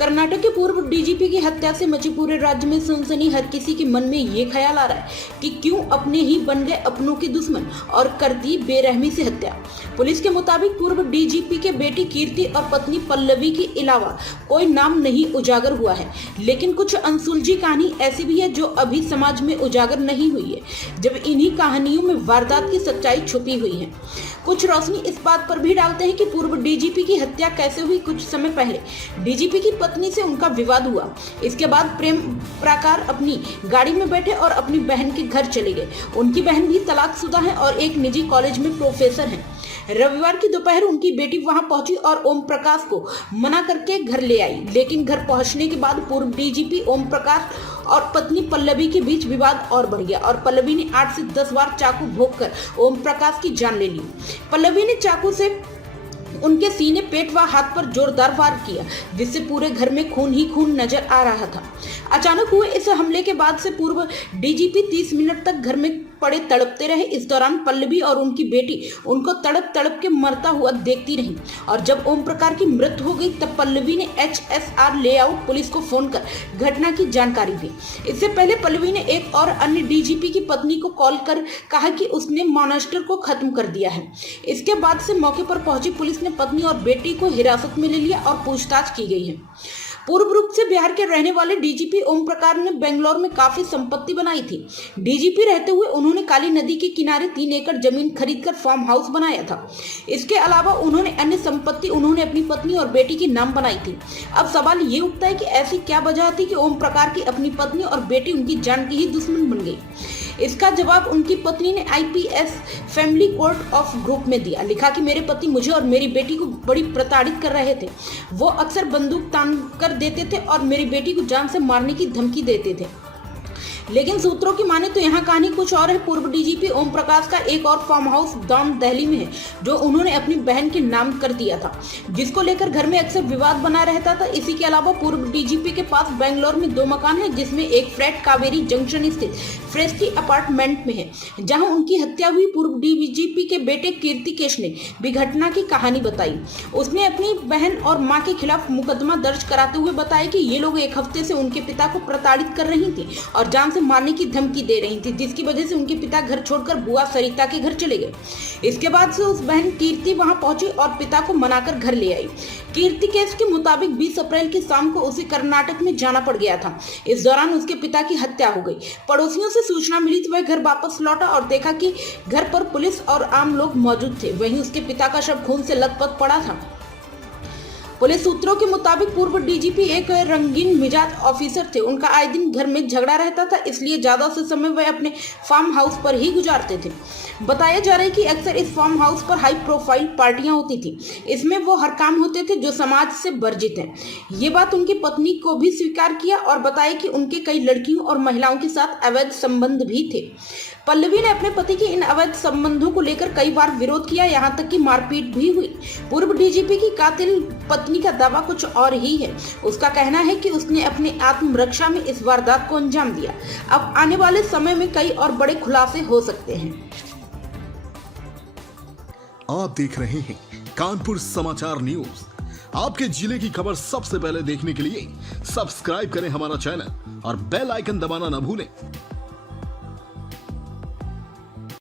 कर्नाटक के पूर्व डीजीपी की हत्या से मची पूरे राज्य में सनसनी। हर किसी के मन में ये ख्याल आ रहा है कि क्यों अपने ही बन गए अपनों के दुश्मन और कर दी बेरहमी से हत्या। पुलिस के मुताबिक पूर्व डीजीपी के बेटी कीर्ति और पत्नी पल्लवी के अलावा कोई नाम नहीं उजागर हुआ है, लेकिन कुछ अनसुलझी कहानी ऐसी भी है जो अभी समाज में उजागर नहीं हुई है। जब इन्हीं कहानियों में वारदात की सच्चाई छुपी हुई है। कुछ रोशनी इस बात पर भी डालते हैं कि पूर्व डीजीपी की हत्या कैसे हुई। कुछ समय पहले डीजीपी की पत्नी से उनका विवाद हुआ। इसके बाद प्रेम प्रकार अपनी गाड़ी में बैठे और अपनी बहन के घर चले गए। उनकी बहन भी तलाकशुदा है और एक निजी कॉलेज में प्रोफेसर है। रविवार की दोपहर उनकी बेटी वहां पहुंची और ओम प्रकाश को मना करके घर ले आई, लेकिन घर पहुंचने के बाद पूर्व डीजीपी ओम प्रकाश और पत्नी पल्लवी के बीच विवाद और बढ़ गया और पल्लवी ने 8 से 10 बार चाकू भोंककर ओम प्रकाश की जान ले ली। पल्लवी ने चाकू से उनके सीने, पेट व हाथ पर जोरदार वार किया, जिससे पूरे घर में खून ही खून नजर आ रहा था। अचानक हुए इस हमले के बाद से पूर्व डीजीपी 30 मिनट तक घर में पड़े तड़पते रहे। इस दौरान पल्लवी और उनकी बेटी उनको तड़प तड़प के मरता हुआ देखती रही और जब ओम प्रकाश की मृत्यु हो गई तब पल्लवी ने HSR लेआउट पुलिस को फोन कर घटना की जानकारी दी। इससे पहले पल्लवी ने एक और अन्य डीजीपी की पत्नी को कॉल कर कहा कि उसने मॉन्स्टर को खत्म कर दिया है। इसके बाद से मौके पर पहुंची पुलिस ने पत्नी और बेटी को हिरासत में ले लिया और पूछताछ की गई है। पूर्व रूप से बिहार के रहने वाले डीजीपी ओम प्रकाश ने बेंगलोर में काफी संपत्ति बनाई थी। डीजीपी रहते हुए उन्होंने काली नदी के किनारे 3 एकड़ जमीन खरीदकर फार्म हाउस बनाया था। इसके अलावा उन्होंने अन्य संपत्ति उन्होंने अपनी पत्नी और बेटी के नाम बनाई थी। अब सवाल ये उठता है कि ऐसी क्या वजह थी कि ओम प्रकाश की अपनी पत्नी और बेटी उनकी जान की ही दुश्मन बन गई। इसका जवाब उनकी पत्नी ने IPS family court of group में दिया। लिखा कि मेरे पति मुझे और मेरी बेटी को बड़ी प्रताड़ित कर रहे थे। वो अक्सर बंदूक तान कर देते थे और मेरी बेटी को जान से मारने की धमकी देते थे। लेकिन सूत्रों की माने तो यहाँ कहानी कुछ और है। पूर्व डीजीपी ओम प्रकाश का एक और फार्म हाउस दाम दिल्ली में है जो उन्होंने अपनी बहन के नाम कर दिया था, जिसको लेकर घर में अक्सर विवाद बना रहता था। इसी के अलावा पूर्व डीजीपी के पास बेंगलोर में 2 मकान है, जिसमें एक फ्लैट कावेरी जंक्शन स्थित फ्रेस्टी अपार्टमेंट में है, जहां उनकी हत्या हुई। पूर्व डीजीपी के बेटे कीर्तिकेश ने भी घटना की कहानी बताई। उसने अपनी बहन और मां के खिलाफ मुकदमा दर्ज कराते हुए बताया कि ये लोग 1 हफ्ते से उनके पिता को प्रताड़ित कर रही थी और जान से मारने की धमकी दे रही थी, जिसकी वजह से उनके पिता घर छोड़कर बुआ सरिता के घर चले गए। इसके बाद से उस बहन कीर्ति वहां पहुंची और पिता को मनाकर घर ले आई। कीर्ति केस के मुताबिक 20 अप्रैल की शाम को उसे कर्नाटक में जाना पड़ गया था। इस दौरान उसके पिता की हत्या हो गई। पड़ोसियों से सूचना मिली तो वह घर वापस लौटा और देखा कि घर पर पुलिस और आम लोग मौजूद थे। वहीं उसके पिता का शव खून से लथपथ पड़ा था। पुलिस सूत्रों के मुताबिक पूर्व डीजीपी एक रंगीन मिजाज ऑफिसर थे। उनका आए दिन घर में झगड़ा रहता था, इसलिए ज्यादा से समय वह अपने फार्म हाउस पर ही गुजारते थे। बताया जा रहा है कि अक्सर इस फार्म हाउस पर हाई प्रोफाइल पार्टियां होती थी। इसमें वो हर काम होते थे जो समाज से वर्जित है। ये बात उनकी पत्नी को भी स्वीकार किया और बताया कि उनके कई लड़कियों और महिलाओं के साथ अवैध संबंध भी थे। पल्लवी ने अपने पति के इन अवैध संबंधों को लेकर कई बार विरोध किया, यहाँ तक कि मारपीट भी हुई। पूर्व डीजीपी की कातिल पत्नी का दावा कुछ और ही है। उसका कहना है कि उसने अपने आत्मरक्षा में इस वारदात को अंजाम दिया। अब आने वाले समय में कई और बड़े खुलासे हो सकते हैं। आप देख रहे हैं कानपुर समाचार न्यूज। आपके जिले की खबर सबसे पहले देखने के लिए सब्सक्राइब करें हमारा चैनल और बेल आइकन दबाना न भूलें।